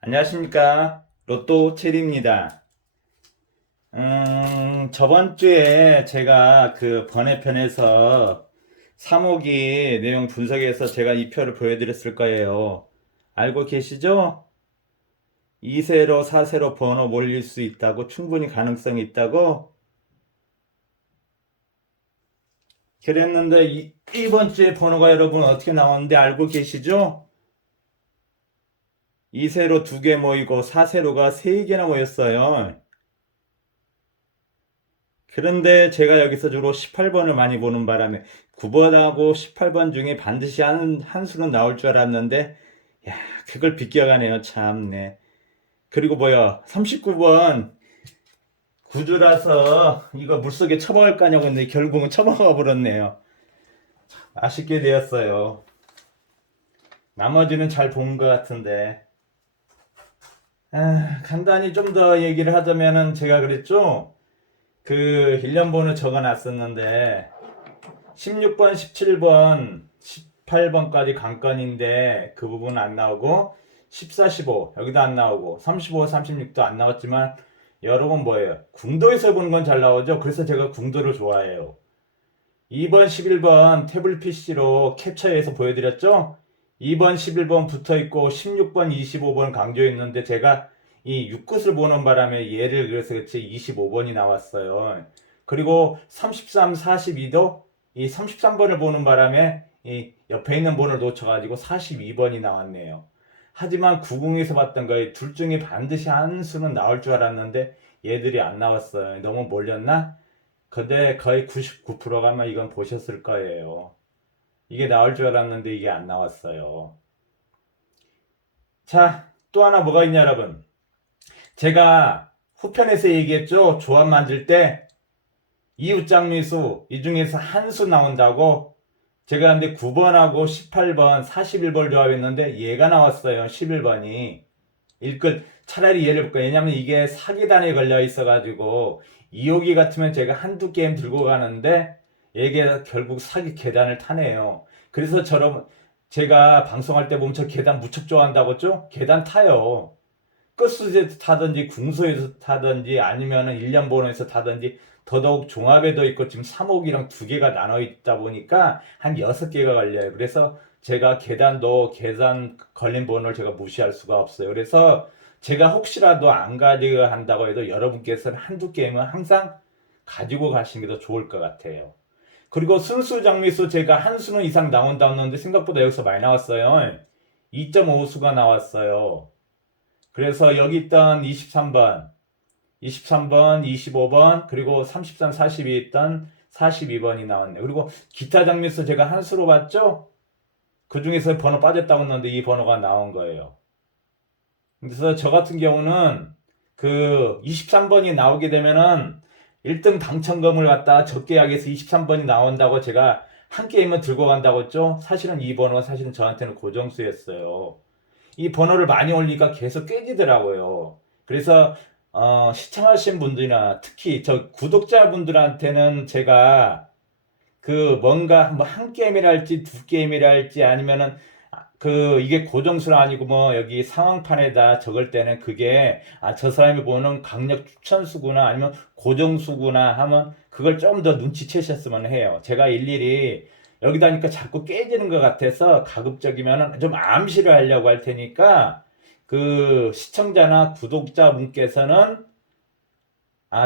안녕하십니까. 로또 체리입니다. 저번 주에 제가 그 번외편에서 3호기 내용 분석해서 제가 이 표를 보여드렸을 거예요. 알고 계시죠? 2세로 4세로 번호 몰릴 수 있다고, 충분히 가능성이 있다고. 그랬는데 이번 주에 번호가 여러분 어떻게 나왔는데 알고 계시죠? 2세로 2개 모이고 4세로가 3개나 모였어요. 그런데 제가 여기서 주로 18번을 많이 보는 바람에 9번하고 18번 중에 반드시 한 수는 나올 줄 알았는데, 야, 그걸 비껴가네요. 참네. 그리고 뭐야, 39번 구주라서 이거 물속에 처박을 까냐고 했는데 결국은 처박아 버렸네요. 아쉽게 되었어요. 나머지는 잘 본 것 같은데. 간단히 좀 더 얘기를 하자면은 제가 그랬죠? 그 1년 번호 적어 놨었는데 16번, 17번, 18번까지 강건인데 그 부분은 안 나오고 14, 15 여기도 안 나오고 35, 36도 안 나왔지만 여러분 뭐예요? 궁도에서 보는 건 잘 나오죠? 그래서 제가 궁도를 좋아해요. 2번, 11번 태블릿 PC로 캡처해서 보여드렸죠? 2번, 11번 붙어있고 16번, 25번 강조했는데 제가 이 6끝을 보는 바람에 얘를 그래서 그렇지 25번이 나왔어요. 그리고 33, 42도 이 33번을 보는 바람에 이 옆에 있는 번을 놓쳐가지고 42번이 나왔네요. 하지만 90에서 봤던 거에 둘 중에 반드시 한 수는 나올 줄 알았는데 얘들이 안 나왔어요. 너무 몰렸나? 근데 거의 99%가 아마 이건 보셨을 거예요. 이게 나올 줄 알았는데 이게 안 나왔어요. 자, 또 하나 뭐가 있냐, 여러분. 제가 후편에서 얘기했죠. 조합 만들 때 이웃장미수 이 중에서 한 수 나온다고. 제가 근데 9번하고 18번, 41번 조합했는데 얘가 나왔어요. 11번이. 일끝 차라리 얘를 볼까. 왜냐면 이게 사기단에 걸려 있어가지고 2호기 같으면 제가 한두 게임 들고 가는데 얘게 결국 사기 계단을 타네요. 그래서 저런 제가 방송할 때 보면 저 계단 무척 좋아한다고 했죠? 계단 타요. 끝수에서 타든지 궁소에서 타든지 아니면은 1년 번호에서 타든지 더더욱 종합에도 있고 지금 3호기랑 두 개가 나눠 있다 보니까 한 6개가 걸려요. 그래서 제가 계단도 계단 걸린 번호를 제가 무시할 수가 없어요. 그래서 제가 혹시라도 안 가지고 한다고 해도 여러분께서는 한두 게임은 항상 가지고 가시는 게 더 좋을 것 같아요. 그리고 순수 장미수 제가 한 수는 이상 나온다 했는데 생각보다 여기서 많이 나왔어요. 2.5수가 나왔어요. 그래서 여기 있던 23번, 25번, 그리고 33, 42 있던 42번이 나왔네요. 그리고 기타 장면에서 제가 한 수로 봤죠? 그 중에서 번호 빠졌다고 했는데 이 번호가 나온 거예요. 그래서 저 같은 경우는 그 23번이 나오게 되면은 1등 당첨금을 갖다 적게 하기 위해서 23번이 나온다고 제가 한 게임은 들고 간다고 했죠? 사실은 이 번호가 사실은 저한테는 고정수였어요. 이 번호를 많이 올리니까 계속 깨지더라고요. 그래서 시청하신 분들이나 특히 저 구독자분들한테는 제가 그 뭔가 뭐 한 게임이랄지 두 게임이랄지 아니면은 그 이게 고정수가 아니고 뭐 여기 상황판에다 적을 때는 그게 저 사람이 보는 강력 추천수구나 아니면 고정수구나 하면 그걸 좀 더 눈치채셨으면 해요. 제가 일일이 여기다 하니까 자꾸 깨지는 것 같아서 가급적이면 좀 암시를 하려고 할 테니까 그 시청자나 구독자분께서는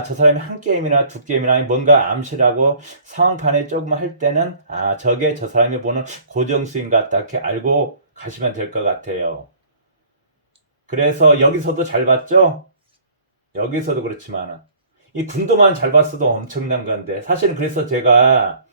저 사람이 한 게임이나 두 게임이나 뭔가 암시라고 상황판에 조금 할 때는 저게 저 사람이 보는 고정수인 것 같다 이렇게 알고 가시면 될 것 같아요. 그래서 여기서도 잘 봤죠? 여기서도 그렇지만은 이 군도만 잘 봤어도 엄청난 건데 사실은 그래서 제가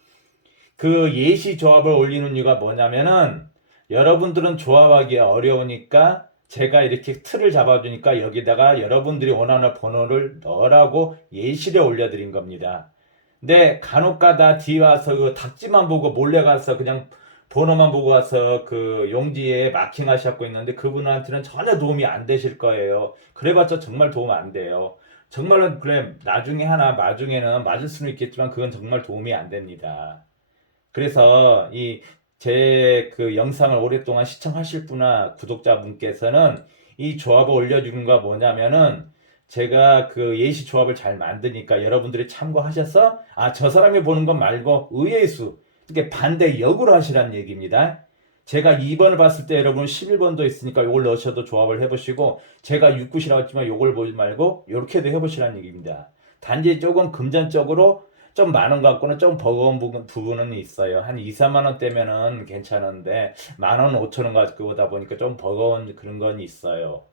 그 예시 조합을 올리는 이유가 뭐냐면은 여러분들은 조합하기 어려우니까 제가 이렇게 틀을 잡아주니까 여기다가 여러분들이 원하는 번호를 넣으라고 예시를 올려드린 겁니다. 근데 간혹가다 뒤에 와서 그 닥지만 보고 몰래 가서 그냥 번호만 보고 와서 그 용지에 마킹하셨고 있는데 그분한테는 전혀 도움이 안 되실 거예요. 그래봤자 정말 도움 안 돼요. 정말로 그래 나중에 하나 마중에는 맞을 수는 있겠지만 그건 정말 도움이 안 됩니다. 그래서 이 제 그 영상을 오랫동안 시청하실 분이나 구독자분께서는 이 조합을 올려주는 거 뭐냐면은 제가 그 예시 조합을 잘 만드니까 여러분들이 참고하셔서 저 사람이 보는 것 말고 의의 수, 이렇게 반대 역으로 하시라는 얘기입니다. 제가 2번을 봤을 때 여러분 11번도 있으니까 이걸 넣으셔도 조합을 해보시고, 제가 6, 9이라고 했지만 이걸 보지 말고 이렇게도 해보시라는 얘기입니다. 단지 조금 금전적으로 좀 많은 것 같고는 좀 버거운 부분은 있어요. 한 2, 3만 원대면은 괜찮은데 10,000원, 5,000원 가지고 오다 보니까 좀 버거운 그런 건 있어요.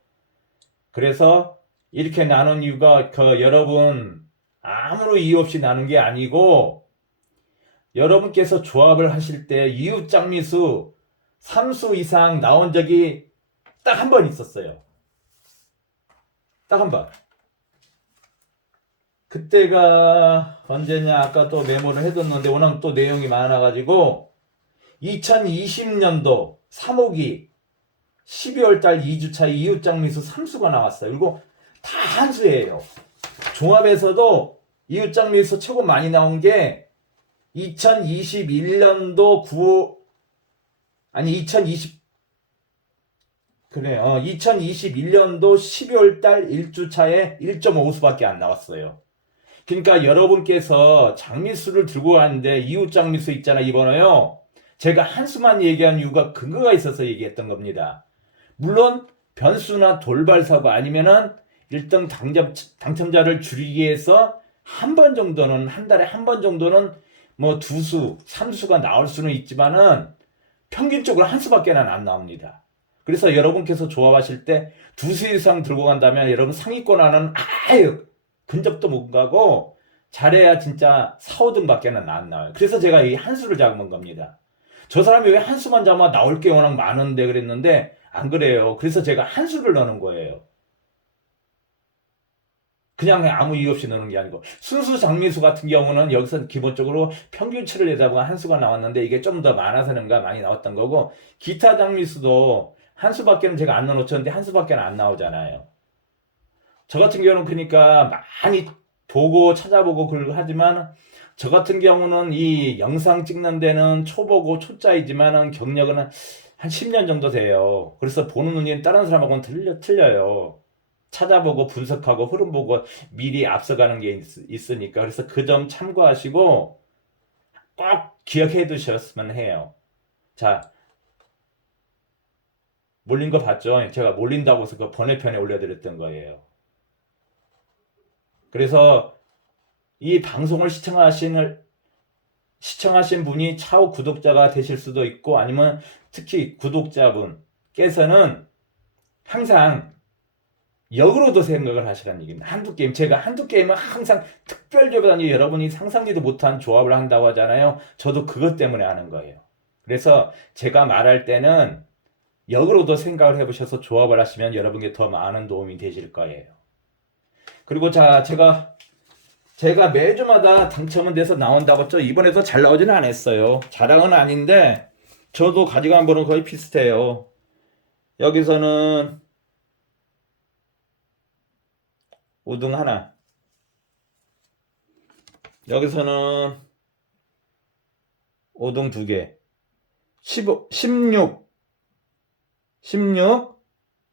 그래서 이렇게 나눈 이유가 여러분 아무런 이유 없이 나눈 게 아니고, 여러분께서 조합을 하실 때 이웃장미수 3수 이상 나온 적이 딱 한 번 있었어요. 딱 한 번. 그때가 언제냐, 아까 또 메모를 해뒀는데 워낙 또 내용이 많아가지고 2020년도 3호기 12월달 2주차 이웃장미수 3수가 나왔어요. 그리고 다 한 수예요. 종합에서도 이웃장미수 최고 많이 나온 게 2021년도 2021년도 12월달 1주차에 1.5수밖에 안 나왔어요. 그러니까 여러분께서 장미수를 들고 가는데 이웃장미수 있잖아, 이번에요. 제가 한 수만 얘기한 이유가 근거가 있어서 얘기했던 겁니다. 물론 변수나 돌발사고 아니면은 1등 당첨자를 줄이기 위해서 한 번 정도는, 한 달에 한 번 정도는 뭐 2수, 3수가 나올 수는 있지만은 평균적으로 한 수밖에 안 나옵니다. 그래서 여러분께서 조합하실 때 2수 이상 들고 간다면 여러분 상위권 안은 근접도 못 가고 잘해야 진짜 4, 5등밖에 안 나와요. 그래서 제가 이 한 수를 잡은 겁니다. 저 사람이 왜 한 수만 잡아 나올 게 워낙 많은데 그랬는데 안 그래요. 그래서 제가 한 수를 넣는 거예요. 그냥 아무 이유 없이 넣는 게 아니고, 순수 장미수 같은 경우는 여기서 기본적으로 평균치를 내다보면 한 수가 나왔는데 이게 좀 더 많아서는가 많이 나왔던 거고, 기타 장미수도 한 수밖에는 제가 안 넣어놓쳤는데 한 수밖에는 안 나오잖아요. 저 같은 경우는 그러니까 많이 보고 찾아보고 그러고 하지만, 저 같은 경우는 이 영상 찍는 데는 초보고 초짜이지만은 경력은 한 10년 정도 돼요. 그래서 보는 눈이 다른 사람하고는 틀려요. 찾아보고 분석하고 흐름 보고 미리 앞서가는 게 있으니까. 그래서 그 점 참고하시고 꼭 기억해 두셨으면 해요. 자, 몰린 거 봤죠? 제가 몰린다고 해서 그 번외편에 올려드렸던 거예요. 그래서 이 방송을 시청하신 분이 차후 구독자가 되실 수도 있고, 아니면 특히 구독자분께서는 항상 역으로도 생각을 하시라는 얘기입니다. 제가 한두 게임은 항상 특별조보다니 여러분이 상상지도 못한 조합을 한다고 하잖아요. 저도 그것 때문에 하는 거예요. 그래서 제가 말할 때는 역으로도 생각을 해보셔서 조합을 하시면 여러분께 더 많은 도움이 되실 거예요. 그리고 제가 매주마다 당첨은 돼서 나온다고 했죠. 이번에도 잘 나오지는 않았어요. 자랑은 아닌데 저도 가져간 번은 거의 비슷해요. 여기서는 5등 하나, 여기서는 5등 2개, 16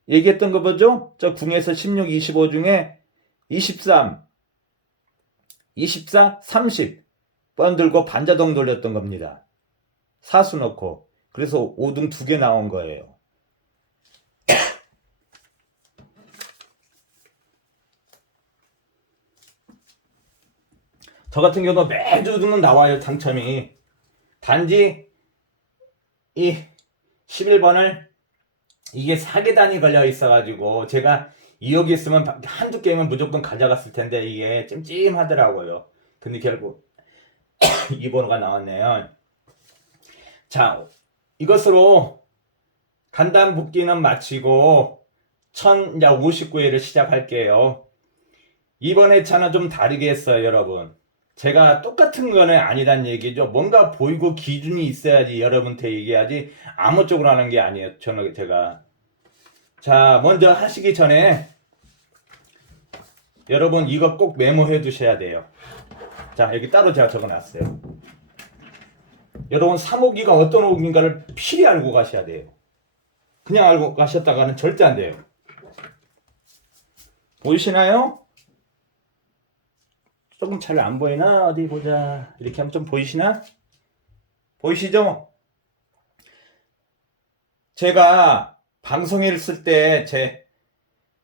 얘기했던 거 보죠? 저 궁에서 16, 25 중에 23, 24, 30 번 들고 반자동 돌렸던 겁니다. 사수 넣고. 그래서 5등 2개 나온 거예요. 저 같은 경우도 매주는 나와요, 당첨이. 단지 이 11번을 이게 4계단이 걸려 있어가지고 제가 2억 있으면 한두 게임은 무조건 가져갔을 텐데 이게 찜찜하더라고요. 근데 결국 이 번호가 나왔네요. 자, 이것으로 간단 복기는 마치고 1059회를 시작할게요. 이번 회차는 좀 다르게 했어요, 여러분. 제가 똑같은 거는 아니란 얘기죠. 뭔가 보이고 기준이 있어야지 여러분한테 얘기하지 아무쪽으로 하는 게 아니에요. 제가. 자, 먼저 하시기 전에 여러분 이거 꼭 메모해 두셔야 돼요. 자, 여기 따로 제가 적어놨어요. 여러분 3호기가 어떤 호기인가를 필히 알고 가셔야 돼요. 그냥 알고 가셨다가는 절대 안 돼요. 보이시나요? 조금 잘 안 보이나? 어디 보자. 이렇게 하면 좀 보이시나? 보이시죠? 제가 방송을 쓸 때 제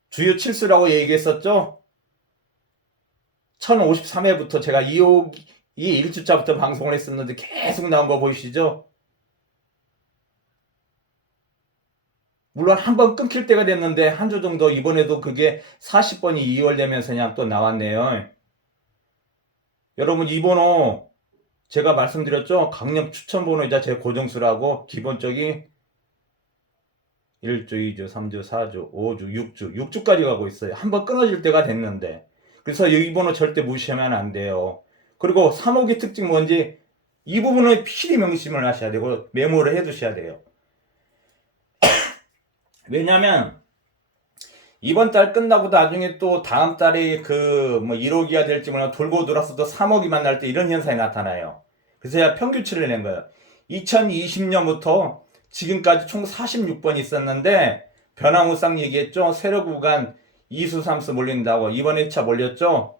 주요 칠수라고 얘기했었죠? 1053회부터 제가 이 1주차부터 방송을 했었는데 계속 나온 거 보이시죠? 물론 한 번 끊길 때가 됐는데 한 주 정도 이번에도 그게 40번이 2월 되면서 그냥 또 나왔네요. 여러분 이 번호 제가 말씀드렸죠? 강력 추천 번호이자 제 고정수라고 기본적인 1주, 2주, 3주, 4주, 5주, 6주까지 가고 있어요. 한 번 끊어질 때가 됐는데. 그래서 이 번호 절대 무시하면 안 돼요. 그리고 3호기 특징 뭔지 이 부분을 필히 명심을 하셔야 되고 메모를 해 두셔야 돼요. 왜냐면 이번 달 끝나고 나중에 또 다음 달에 그 뭐 1호기가 될지 몰라 돌고 돌아서 또 3호기 만날 때 이런 현상이 나타나요. 그래서 제가 평균치를 낸 거예요. 2020년부터 지금까지 총 46번 있었는데 변화무쌍 얘기했죠. 세로 구간 2수 3수 몰린다고. 이번 회차 몰렸죠.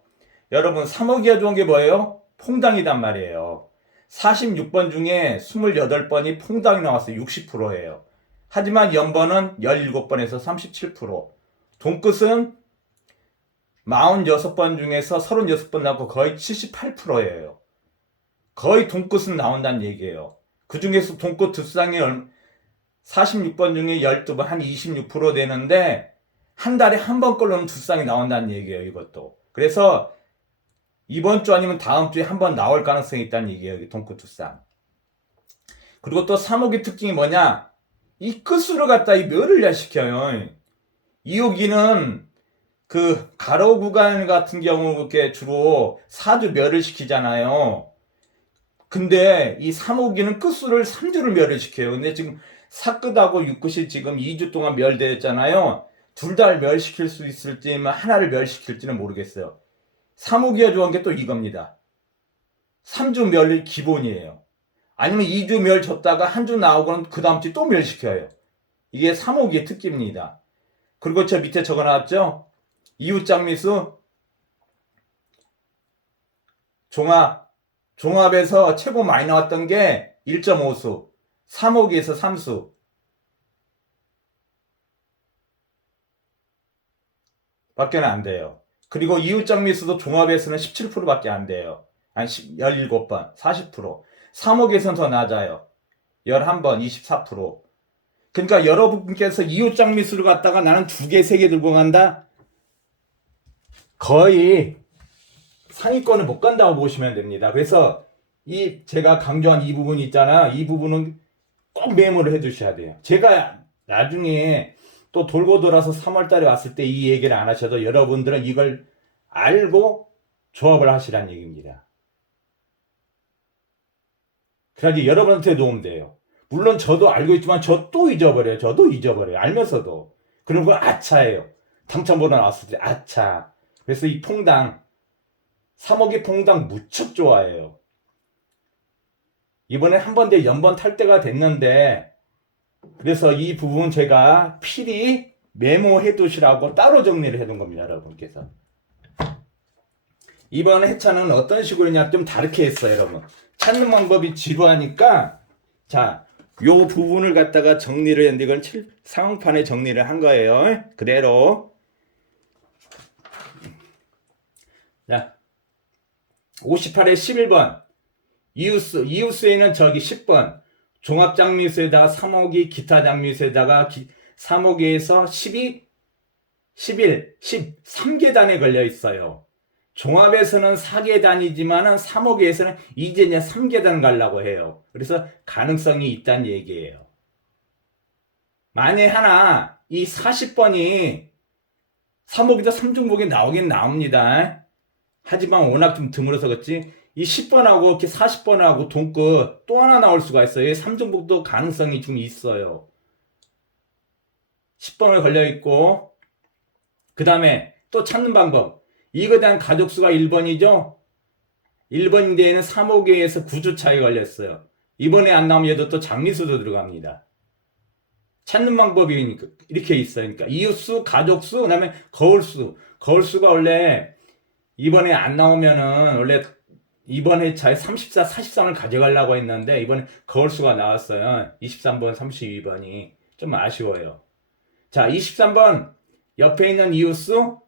여러분 3호기가 좋은 게 뭐예요? 퐁당이단 말이에요. 46번 중에 28번이 퐁당이 나왔어요. 60%예요. 하지만 연번은 17번에서 37%. 돈끝은 46번 중에서 36번 나왔고 거의 78%예요. 거의 돈끝은 나온다는 얘기예요. 그 중에서 돈끝 득상이 46번 중에 12번 한 26% 되는데 한 달에 한 번 걸로는 두 쌍이 나온다는 얘기예요. 이것도. 그래서 이번 주 아니면 다음 주에 한 번 나올 가능성이 있다는 얘기예요. 돈끝 두 쌍. 그리고 또 3호기 특징이 뭐냐? 이 끝으로 갖다 이 멸을 야시켜요. 2호기는 그 가로 구간 같은 경우 그렇게 주로 4주 멸을 시키잖아요. 근데 이 3호기는 끝수를 3주를 멸을 시켜요. 근데 지금 사끝하고 6끝이 지금 2주 동안 멸되었잖아요. 둘 다 멸시킬 수 있을지 하나를 멸시킬지는 모르겠어요. 3호기가 좋은 게 또 이겁니다. 3주 멸이 기본이에요. 아니면 2주 멸 줬다가 한 주 나오고는 그 다음 주 또 멸시켜요. 이게 3호기의 특기입니다. 그리고 저 밑에 적어놨죠? 이웃장미수 종합에서 최고 많이 나왔던 게 1.5수 3호기에서 3수 밖에는 안 돼요. 그리고 이웃장미수도 종합에서는 17%밖에 안 돼요. 아니 17번 40%. 3호기에서는 더 낮아요. 11번 24%. 그러니까 여러분께서 이웃장미수를 갖다가 나는 2개 3개 들고 간다? 거의 상위권을 못 간다고 보시면 됩니다. 그래서 이 제가 강조한 이 부분이 있잖아. 이 부분은 꼭 메모를 해 주셔야 돼요. 제가 나중에 또 돌고 돌아서 3월 달에 왔을 때 이 얘기를 안 하셔도 여러분들은 이걸 알고 조합을 하시라는 얘기입니다. 그래야지 여러분한테 도움돼요. 물론 저도 알고 있지만 저 또 잊어버려요. 저도 잊어버려요. 알면서도. 그리고 아차예요. 당첨번호 나왔을 때 아차. 그래서 이 퐁당 3호기 퐁당 무척 좋아해요. 이번에 한 번 더 연번 탈 때가 됐는데 그래서 이 부분 제가 필히 메모해 두시라고 따로 정리를 해 둔 겁니다. 여러분께서. 이번 회차는 어떤 식으로냐 좀 다르게 했어요. 여러분. 찾는 방법이 지루하니까 자, 요 부분을 갖다가 정리를 했는데 이건 상황판에 정리를 한 거예요. 그대로. 자, 58에 11번 이웃수에는 저기 10번 종합장미수에다가 3호기 기타장미수에다가 3호기에서 12 11 13계단에 걸려 있어요. 종합에서는 4계단이지만은 3호기에서는 이제 3계단 가려고 해요. 그래서 가능성이 있다는 얘기예요. 만에 하나 이 40번이 3호기도 3중복이 나오긴 나옵니다. 하지만 워낙 좀 드물어서 그렇지 이 10번하고 이렇게 40번하고 동끝 또 하나 나올 수가 있어요. 3중복도 가능성이 좀 있어요. 10번을 걸려있고 그 다음에 또 찾는 방법 이거에 대한 가족수가 1번이죠. 1번인데에는 3호기에서 9주 차이 걸렸어요. 이번에 안 나오면 얘도 또 장미수도 들어갑니다. 찾는 방법이 이렇게 있어요. 그러니까 이웃수, 가족수, 그다음에 거울수. 거울수가 원래 이번에 안 나오면은 원래 이번 회차에 34, 43을 가져가려고 했는데 이번에 거울수가 나왔어요. 23번, 32번이. 좀 아쉬워요. 자, 23번 옆에 있는 이웃수,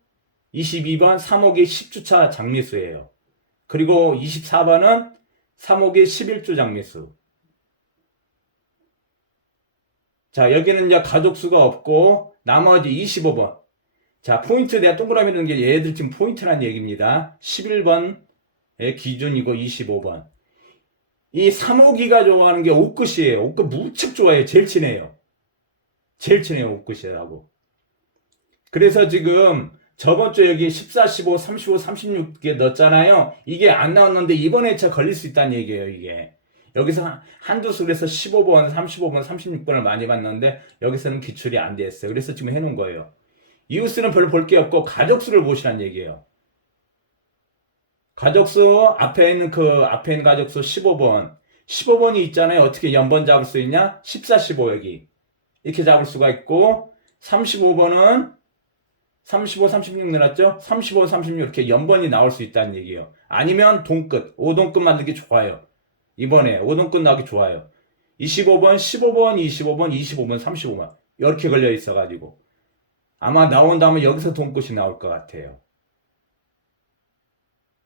22번 3호기 10주차 장미수예요. 그리고 24번은 3호기 11주 장미수. 자, 여기는 이제 가족수가 없고 나머지 25번. 자, 포인트 내가 동그라미 넣은 게 얘들 지금 포인트란 얘기입니다. 11번의 기준이고 25번. 이 3호기가 좋아하는 게 옷끝이에요. 옷끝 무척 좋아해요. 제일 친해요. 제일 친해요. 옷끝이라고. 그래서 지금 저번 주 여기 14, 15, 35, 36개 넣었잖아요. 이게 안 나왔는데 이번 회차 걸릴 수 있다는 얘기예요. 이게. 여기서 한두 수에서 15번, 35번, 36번을 많이 봤는데 여기서는 기출이 안 됐어요. 그래서 지금 해놓은 거예요. 이웃수는 별로 볼 게 없고 가족수를 보시라는 얘기예요. 가족수 앞에 있는 가족수 15번. 15번이 있잖아요. 어떻게 연번 잡을 수 있냐? 14, 15 여기. 이렇게 잡을 수가 있고 35번은 35, 36 늘었죠? 35, 36 이렇게 연번이 나올 수 있다는 얘기예요. 아니면 동끝, 5동끝 만들기 좋아요. 이번에 5동끝 나오기 좋아요. 25번, 15번, 25번, 25번, 35번 이렇게 걸려 있어가지고 아마 나온다면 여기서 동끝이 나올 것 같아요.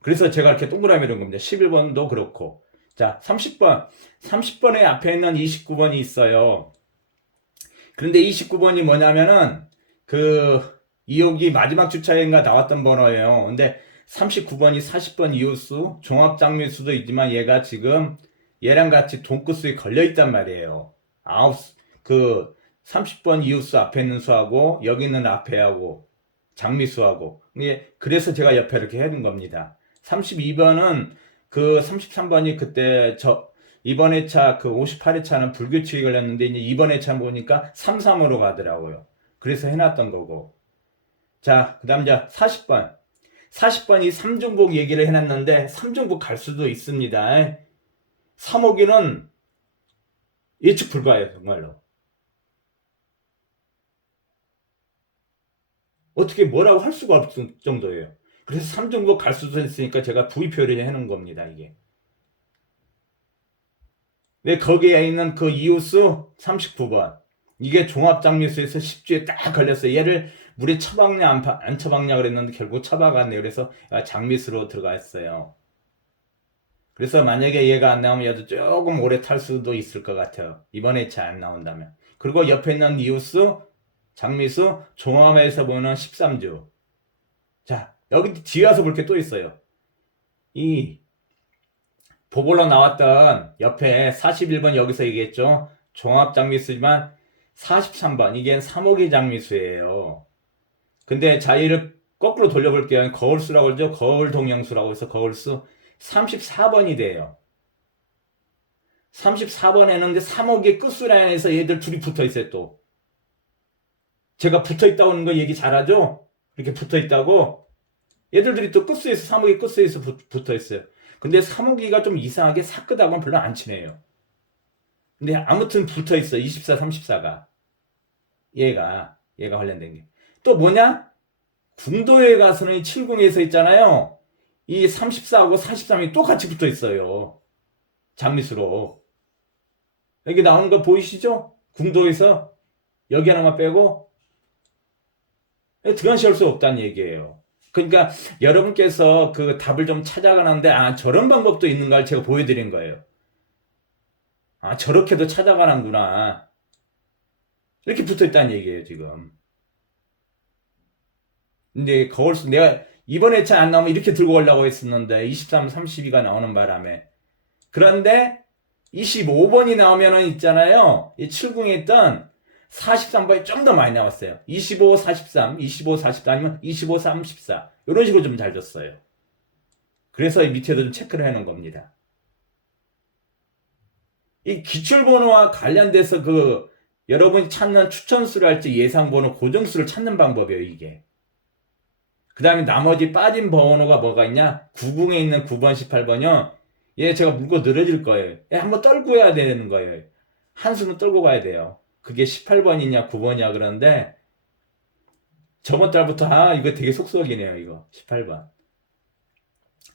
그래서 제가 이렇게 동그라미 넣은 겁니다. 11번도 그렇고. 자, 30번. 30번에 앞에 있는 29번이 있어요. 그런데 29번이 뭐냐면은, 2호기 마지막 주차인가 나왔던 번호예요. 근데 39번이 40번 이웃수, 종합장미수도 있지만 얘가 지금 얘랑 같이 동끝수에 걸려있단 말이에요. 30번 이웃수 앞에 있는 수하고, 여기 있는 앞에 하고, 장미수하고. 그래서 제가 옆에 이렇게 해둔 겁니다. 32번은 33번이 그때 이번 회차 58회차는 불규칙이 걸렸는데 이제 이번 회차 보니까 33으로 가더라고요. 그래서 해놨던 거고. 자, 그 다음 40번. 40번이 3중복 얘기를 해놨는데 3중복 갈 수도 있습니다. 3호기는 예측 불가해요. 정말로. 어떻게 뭐라고 할 수가 없을 정도예요. 그래서 3중복 갈 수도 있으니까 제가 V표를 해놓은 겁니다. 이게. 네, 거기에 있는 이웃수 39번. 이게 종합장미수에서 10주에 딱 걸렸어요. 얘를 물에 처박냐 안 처박냐 그랬는데 결국 처박았네요. 그래서 장미수로 들어갔어요. 그래서 만약에 얘가 안 나오면 얘도 조금 오래 탈 수도 있을 것 같아요. 이번 회차 안 나온다면. 그리고 옆에 있는 이웃수 장미수 종합에서 보는 13주. 자, 여기 뒤에 와서 볼 게 또 있어요. 이 보볼로 나왔던 옆에 41번 여기서 얘기했죠. 종합장미수지만 43번 이게 3호기 장미수예요. 근데 자리를 거꾸로 돌려볼게요. 거울수라고 그러죠. 거울동영수라고 해서 거울수 34번이 돼요. 34번 했는데 3호기 끝수라인에서 얘들 둘이 붙어있어요. 또 제가 붙어있다고 하는 거 얘기 잘하죠. 이렇게 붙어있다고 얘들들이 또 끝수에서 3호기 끝수에서 붙어있어요. 근데 3호기가 좀 이상하게 사끝하고는 별로 안 친해요. 근데 아무튼 붙어있어. 24, 34가. 얘가 관련된 게. 또 뭐냐? 궁도에 가서는 이 70에서 있잖아요. 이 34하고 43이 똑같이 붙어있어요. 장미수로. 여기 나오는 거 보이시죠? 궁도에서. 여기 하나만 빼고. 등한시할 수 없다는 얘기예요. 그러니까 여러분께서 답을 좀 찾아가는데 저런 방법도 있는 걸 제가 보여드린 거예요. 저렇게도 찾아가는구나. 이렇게 붙어있다는 얘기예요 지금. 근데 거울수 내가 이번 회차 안 나오면 이렇게 들고 오려고 했었는데 23, 32가 나오는 바람에. 그런데 25번이 나오면은 있잖아요. 이 70에 있던 43번이 좀 더 많이 나왔어요. 25, 43, 25, 44 아니면 25, 34 이런 식으로 좀 잘 줬어요. 그래서 이 밑에도 좀 체크를 해놓은 겁니다. 이 기출번호와 관련돼서 여러분이 찾는 추천수를 할지 예상번호 고정수를 찾는 방법이에요. 이게. 그 다음에 나머지 빠진 번호가 뭐가 있냐? 90에 있는 9번, 18번이요. 얘 제가 물고 늘어질 거예요. 얘 한번 떨고 해야 되는 거예요. 한 수는 떨고 가야 돼요. 그게 18번이냐 9번이냐 그러는데 저번 달부터 이거 되게 속속이네요. 이거 18번.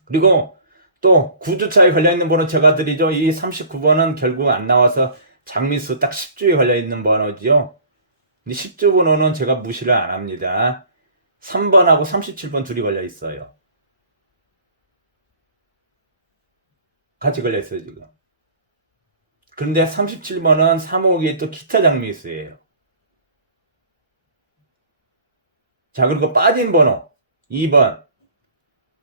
그리고 또 구주차에 걸려있는 번호 제가 드리죠. 이 39번은 결국 안 나와서 장미수 딱 10주에 걸려있는 번호지요. 근데 10주 번호는 제가 무시를 안 합니다. 3번하고 37번 둘이 걸려있어요. 같이 걸려있어요 지금. 그런데 37번은 3호기에 또 기타 장미수예요. 자, 그리고 빠진 번호 2번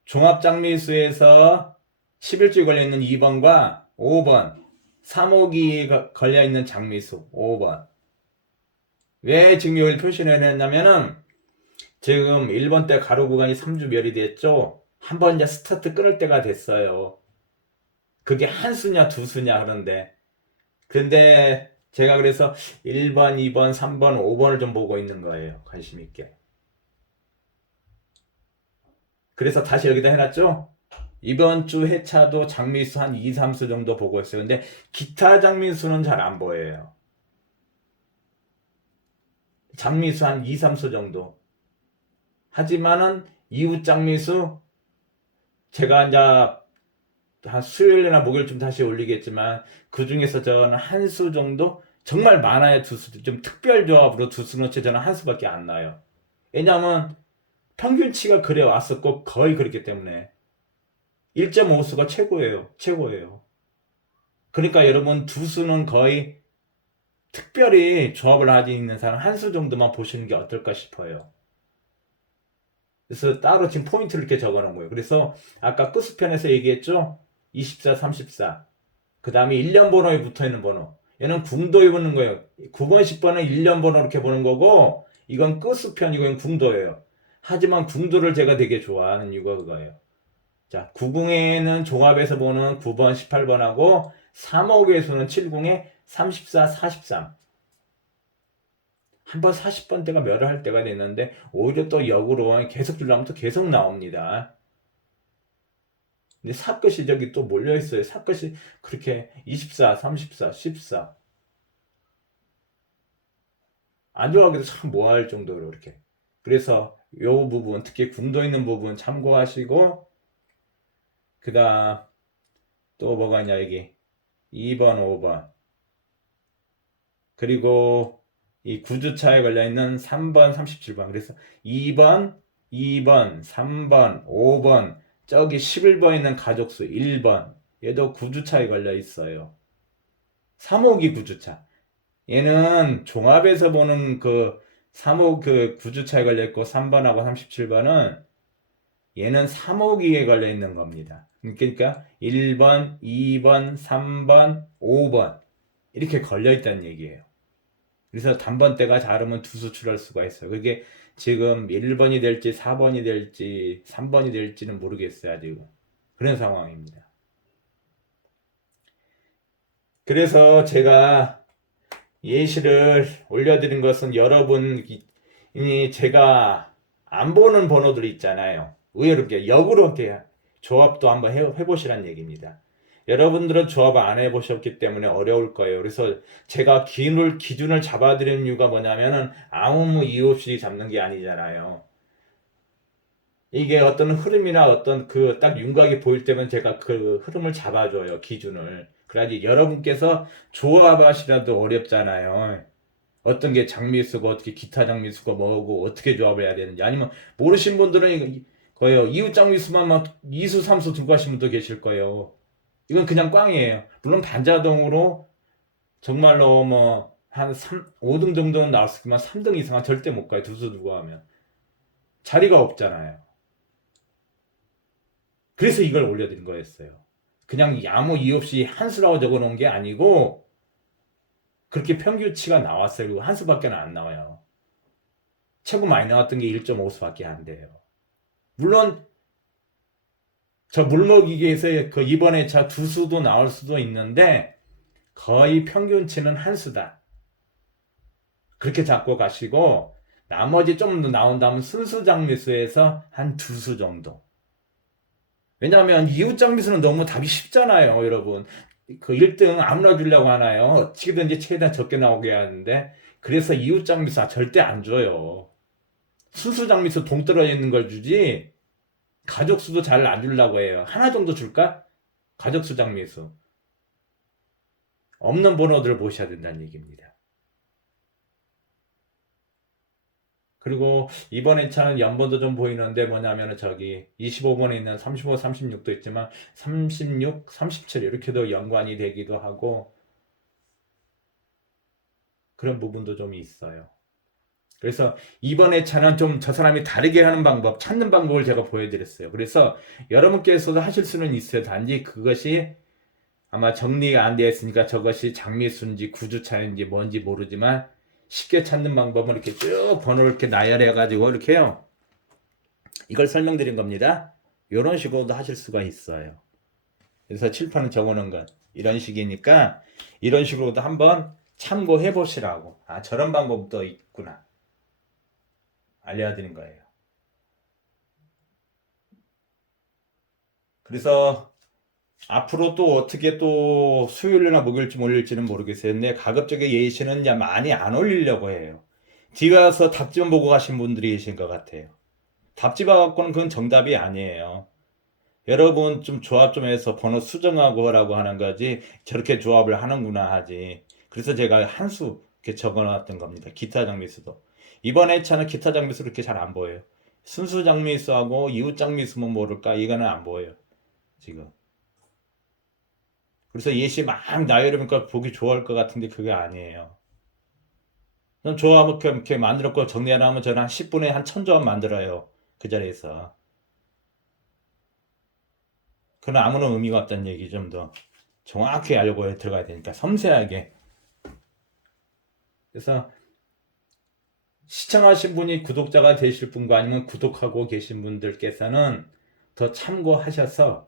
종합장미수에서 11주에 걸려있는 2번과 5번 3호기에 걸려있는 장미수 5번. 왜 지금 이걸 표시를 해놨냐면은 지금 1번 때 가로 구간이 3주 멸이 됐죠. 한번 이제 스타트 끊을 때가 됐어요. 그게 한 수냐 두 수냐 그런데 근데 제가 그래서 1번, 2번, 3번, 5번을 좀 보고 있는 거예요. 관심 있게. 그래서 다시 여기다 해놨죠. 이번 주 회차도 장미수 한 2, 3수 정도 보고 있어요. 근데 기타 장미수는 잘 안 보여요. 장미수 한 2, 3수 정도. 하지만은 이웃 장미수 제가 이제 한 수요일이나 목요일쯤 다시 올리겠지만 그 중에서 저는 한 수 정도 정말 많아야 두 수, 좀 특별 조합으로 두 수는 저는 한 수밖에 안 나요. 왜냐하면 평균치가 그래 왔었고 거의 그렇기 때문에 1.5수가 최고예요. 최고예요. 그러니까 여러분 두 수는 거의 특별히 조합을 하고 있는 사람 한 수 정도만 보시는 게 어떨까 싶어요. 그래서 따로 지금 포인트를 이렇게 적어 놓은 거예요. 그래서 아까 끝수편에서 얘기했죠. 24, 34. 그 다음에 1년 번호에 붙어 있는 번호. 얘는 궁도에 붙는 거예요. 9번, 10번은 1년 번호 이렇게 보는 거고, 이건 끝수편이고, 이건 궁도예요. 하지만 궁도를 제가 되게 좋아하는 이유가 그거예요. 자, 9궁에는 종합에서 보는 9번, 18번하고, 3호의 수는 7궁에 34, 43. 한번 40번대가 멸을 할 때가 됐는데, 오히려 또 역으로 계속 주려면 또 계속 나옵니다. 근데 사끝이 저기 또 몰려있어요. 사끝이 그렇게 24, 34, 14. 안 좋아하기도 참 뭐할 정도로 이렇게. 그래서 요 부분, 특히 궁도 있는 부분 참고하시고, 그 다음 또 뭐가 있냐, 여기. 2번, 5번. 그리고 이 구주차에 걸려있는 3번, 37번. 그래서 2번, 2번, 3번, 5번, 저기 11번 있는 가족수 1번. 얘도 구주차에 걸려 있어요. 3호기 구주차. 얘는 종합에서 보는 그 3호 그 구주차에 걸려 있고 3번하고 37번은 얘는 3호기에 걸려 있는 겁니다. 그러니까 1번, 2번, 3번, 5번 이렇게 걸려 있다는 얘기예요. 그래서 단번대가 다르면 두 수출할 수가 있어요. 그게 지금 1번이 될지 4번이 될지 3번이 될지는 모르겠어요. 지금 그런 상황입니다. 그래서 제가 예시를 올려드린 것은 여러분이 제가 안 보는 번호들이 있잖아요. 의외로 역으로 이렇게 조합도 한번 해보시란 얘기입니다. 여러분들은 조합 안 해보셨기 때문에 어려울 거예요. 그래서 제가 기준을 잡아드리는 이유가 뭐냐면은 아무 이유 없이 잡는 게 아니잖아요. 이게 어떤 흐름이나 어떤 그 딱 윤곽이 보일 때면 제가 그 흐름을 잡아줘요. 기준을. 그래야지 여러분께서 조합하시라도 어렵잖아요. 어떤 게 장미수고 어떻게 기타 장미수고 뭐고 어떻게 조합을 해야 되는지 아니면 모르신 분들은 거예요. 이웃 장미수만 막 2수 3수 들고 하신 분도 계실 거예요. 이건 그냥 꽝이에요. 물론 반자동으로 정말로 뭐 한 5등 정도는 나왔으면 3등 이상은 절대 못 가요. 두 수 두고 하면. 자리가 없잖아요. 그래서 이걸 올려드린 거였어요. 그냥 아무 이유 없이 한 수라고 적어 놓은 게 아니고 그렇게 평균치가 나왔어요. 그리고 한 수밖에 안 나와요. 최고 많이 나왔던 게 1.5수밖에 안 돼요. 물론 저 물먹이기에서 그 이번에 차 두 수도 나올 수도 있는데 거의 평균치는 한 수다. 그렇게 잡고 가시고 나머지 좀 더 나온다면 순수 장미수에서 한 두 수 정도. 왜냐하면 이웃 장미수는 너무 답이 쉽잖아요, 여러분. 그 1등 아무나 주려고 하나요? 어떻게든지 최대한 적게 나오게 하는데, 그래서 이웃 장미수 절대 안 줘요. 순수 장미수 동떨어져 있는 걸 주지, 가족 수도 잘 안 주려고 해요. 하나 정도 줄까? 가족 수 장미수. 없는 번호들을 모셔야 된다는 얘기입니다. 그리고 이번 회차는 연번도 좀 보이는데 뭐냐면은 저기 25번에 있는 35, 36도 있지만 36, 37 이렇게도 연관이 되기도 하고 그런 부분도 좀 있어요. 그래서 이번 회차는 좀 저 사람이 다르게 하는 방법, 찾는 방법을 제가 보여드렸어요. 그래서 여러분께서도 하실 수는 있어요. 단지 그것이 아마 정리가 안 되어 있으니까 저것이 장미수인지 구주차인지 뭔지 모르지만 쉽게 찾는 방법은 이렇게 쭉 번호를 이렇게 나열해 가지고 이렇게요. 이걸 설명드린 겁니다. 이런 식으로도 하실 수가 있어요. 그래서 칠판을 적어놓은 건 이런 식이니까 이런 식으로도 한번 참고해 보시라고. 아, 저런 방법도 있구나. 알려드린 거예요. 그래서 앞으로 또 어떻게 또 수요일이나 목요일쯤 올릴지는 모르겠어요. 근데 가급적이 예시는 이제 많이 안 올리려고 해요. 뒤에 와서 답지만 보고 가신 분들이 계신 것 같아요. 답지 봐갖고는 그건 정답이 아니에요. 여러분 좀 조합 좀 해서 번호 수정하고 하라고 하는 거지 저렇게 조합을 하는구나 하지. 그래서 제가 한 수 이렇게 적어놨던 겁니다. 기타 장미수도. 이번 회차는 기타 장미수 그렇게 잘 안 보여요. 순수 장미수하고 이웃 장미수면 모를까 이거는 안 보여요. 지금. 그래서 예시 막 나열해보니까 보기 좋아할 것 같은데 그게 아니에요. 전 조합 이렇게 만들었고 정리하려면 저는 한 10분에 한 1000조합 만들어요. 그 자리에서. 그건 아무런 의미가 없다는 얘기 좀 더 정확히 알고 들어가야 되니까 섬세하게. 그래서 시청하신 분이 구독자가 되실 분과 아니면 구독하고 계신 분들께서는 더 참고하셔서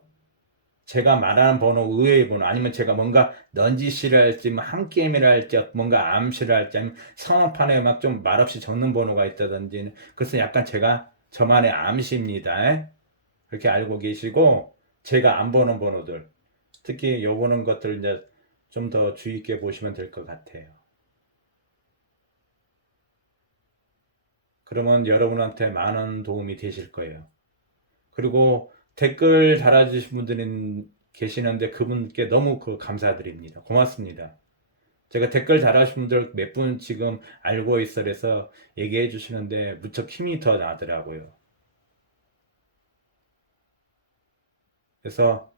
제가 말하는 번호, 의외의 번호, 아니면 제가 뭔가 넌지시를 할지, 한 게임이라 할지, 뭔가 암시를 할지, 아니면 상황판에 막 좀 말없이 적는 번호가 있다든지, 그래서 약간 제가 저만의 암시입니다. 그렇게 알고 계시고, 제가 안 보는 번호들, 특히 요거는 것들 이제 좀 더 주의 있게 보시면 될 것 같아요. 그러면 여러분한테 많은 도움이 되실 거예요. 그리고 댓글 달아주신 분들이 계시는데 그분께 너무 감사드립니다. 고맙습니다. 제가 댓글 달아주신 분들 몇 분 지금 알고 있어 그래서 얘기해 주시는데 무척 힘이 더 나더라고요. 그래서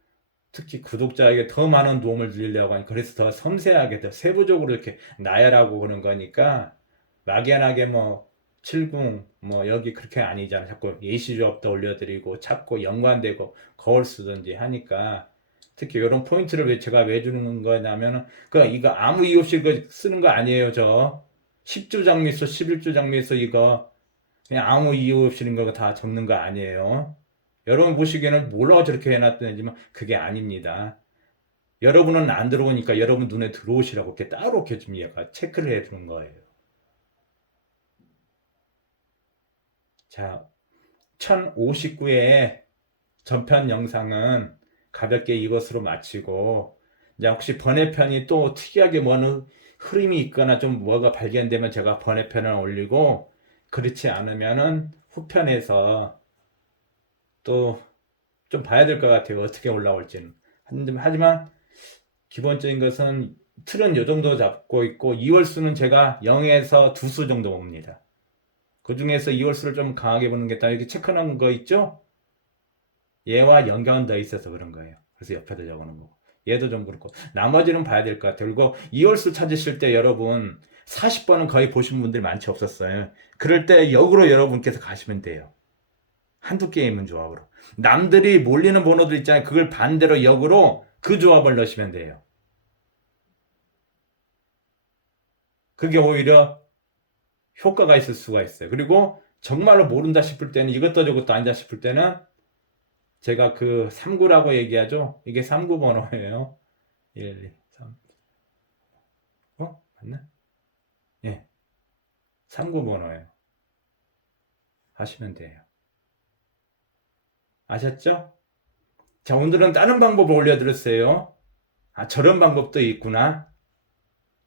특히 구독자에게 더 많은 도움을 드리려고 하니 그래서 더 섬세하게 더 세부적으로 이렇게 나열하고 그런 거니까 막연하게 뭐 70, 뭐 여기 그렇게 아니잖아. 자꾸 예시조업도 올려드리고 찾고 연관되고 거울 쓰든지 하니까 특히 이런 포인트를 제가 왜 주는 거냐면은 그 이거 아무 이유 없이 그 쓰는 거 아니에요. 저 10주 장미수, 11주 장미수 이거 그냥 아무 이유 없이 이런 거 다 적는 거 아니에요. 여러분 보시기에는 몰라 저렇게 해놨더니지만 그게 아닙니다. 여러분은 안 들어오니까 여러분 눈에 들어오시라고 이렇게 따로 이렇게 좀 얘가 체크를 해 두는 거예요. 자, 1059의 전편 영상은 가볍게 이것으로 마치고, 이제 혹시 번외편이 또 특이하게 뭐는 흐름이 있거나 좀 뭐가 발견되면 제가 번외편을 올리고, 그렇지 않으면은 후편에서 또 좀 봐야 될 것 같아요. 어떻게 올라올지는. 하지만 기본적인 것은 틀은 요 정도 잡고 있고, 2월수는 제가 0에서 2수 정도 봅니다. 그 중에서 2월수를 좀 강하게 보는 게 딱 이렇게 체크하는 거 있죠? 얘와 연관은 더 있어서 그런 거예요. 그래서 옆에다 적어놓은 거고. 얘도 좀 그렇고. 나머지는 봐야 될 것 같아요. 그리고 2월수 찾으실 때 여러분 40번은 거의 보신 분들이 많지 없었어요. 그럴 때 역으로 여러분께서 가시면 돼요. 한두 게임은 조합으로. 남들이 몰리는 번호들 있잖아요. 그걸 반대로 역으로 그 조합을 넣으시면 돼요. 그게 오히려 효과가 있을 수가 있어요. 그리고 정말로 모른다 싶을 때는 이것도 저것도 아니다 싶을 때는 제가 그 3구라고 얘기하죠. 이게 3구 번호예요. 1, 2, 3. 맞나? 예. 3구 번호예요. 하시면 돼요. 아셨죠? 자, 오늘은 다른 방법을 올려드렸어요. 아, 저런 방법도 있구나.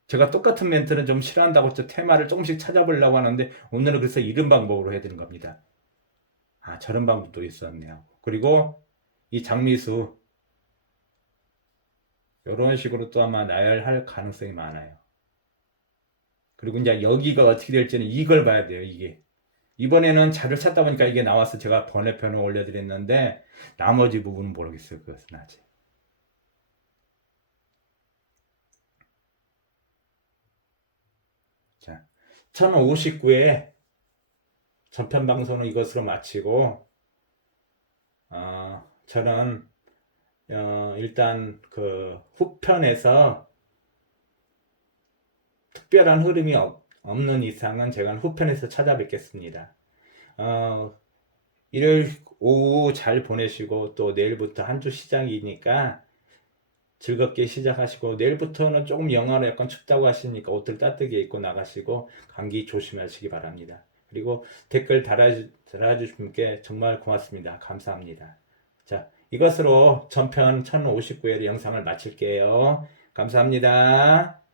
제가 똑같은 멘트는 좀 싫어한다고 저 테마를 조금씩 찾아보려고 하는데 오늘은 그래서 이런 방법으로 해야 되는 겁니다. 아, 저런 방법도 있었네요. 그리고 이 장미수 이런 식으로 또 아마 나열할 가능성이 많아요. 그리고 이제 여기가 어떻게 될지는 이걸 봐야 돼요. 이게 이번에는 자료를 찾다 보니까 이게 나와서 제가 번외편을 올려드렸는데 나머지 부분은 모르겠어요. 그것은 아직. 자, 1059회 전편 방송은 이것으로 마치고 저는 일단 그 후편에서 특별한 흐름이 없는 이상은 제가 후편에서 찾아뵙겠습니다. 일요일 오후 잘 보내시고 또 내일부터 한 주 시작이니까 즐겁게 시작하시고 내일부터는 조금 영하로 약간 춥다고 하시니까 옷들 따뜻하게 입고 나가시고 감기 조심하시기 바랍니다. 그리고 댓글 달아주신 분께 정말 고맙습니다. 감사합니다. 자, 이것으로 전편 1059회 영상을 마칠게요. 감사합니다.